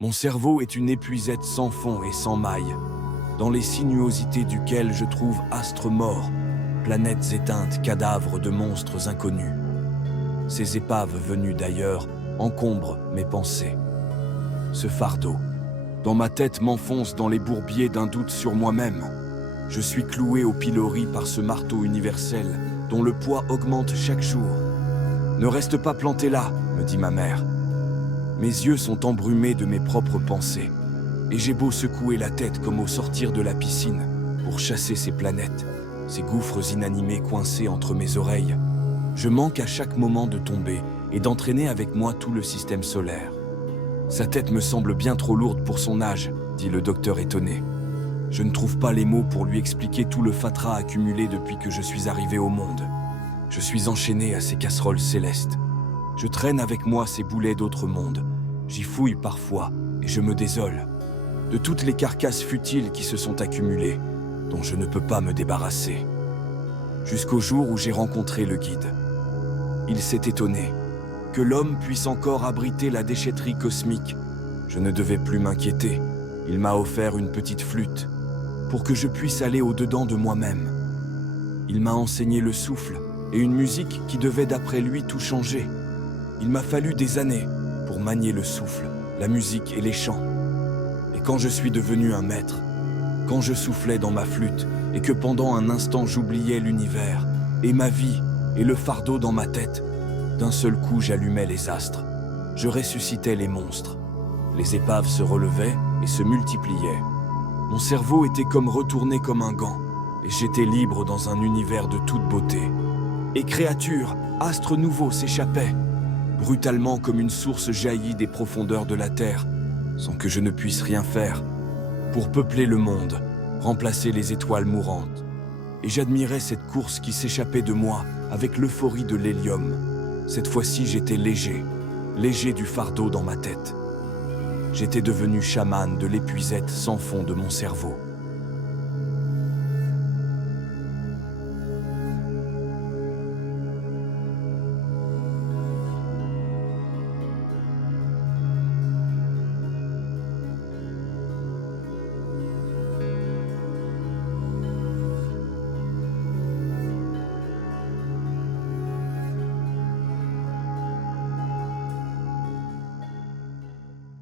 Mon cerveau est une épuisette sans fond et sans maille, dans les sinuosités duquel je trouve astres morts, planètes éteintes, cadavres de monstres inconnus. Ces épaves venues d'ailleurs encombrent mes pensées. Ce fardeau, dans ma tête, m'enfonce dans les bourbiers d'un doute sur moi-même. Je suis cloué au pilori par ce marteau universel dont le poids augmente chaque jour. « Ne reste pas planté là », me dit ma mère. Mes yeux sont embrumés de mes propres pensées, et j'ai beau secouer la tête comme au sortir de la piscine pour chasser ces planètes, ces gouffres inanimés coincés entre mes oreilles. Je manque à chaque moment de tomber et d'entraîner avec moi tout le système solaire. Sa tête me semble bien trop lourde pour son âge, dit le docteur étonné. Je ne trouve pas les mots pour lui expliquer tout le fatras accumulé depuis que je suis arrivé au monde. Je suis enchaîné à ces casseroles célestes. Je traîne avec moi ces boulets d'autres mondes. J'y fouille parfois et je me désole de toutes les carcasses futiles qui se sont accumulées, dont je ne peux pas me débarrasser. Jusqu'au jour où j'ai rencontré le guide. Il s'est étonné que l'homme puisse encore abriter la déchetterie cosmique. Je ne devais plus m'inquiéter. Il m'a offert une petite flûte pour que je puisse aller au-dedans de moi-même. Il m'a enseigné le souffle et une musique qui devait d'après lui tout changer. Il m'a fallu des années pour manier le souffle, la musique et les chants. Et quand je suis devenu un maître, quand je soufflais dans ma flûte et que pendant un instant j'oubliais l'univers et ma vie et le fardeau dans ma tête, d'un seul coup j'allumais les astres, je ressuscitais les monstres. Les épaves se relevaient et se multipliaient. Mon cerveau était comme retourné comme un gant, et j'étais libre dans un univers de toute beauté. Et créatures, astres nouveaux s'échappaient, brutalement comme une source jaillie des profondeurs de la terre, sans que je ne puisse rien faire, pour peupler le monde, remplacer les étoiles mourantes. Et j'admirais cette course qui s'échappait de moi avec l'euphorie de l'hélium. Cette fois-ci, j'étais léger, léger du fardeau dans ma tête. J'étais devenu chaman de l'épuisette sans fond de mon cerveau.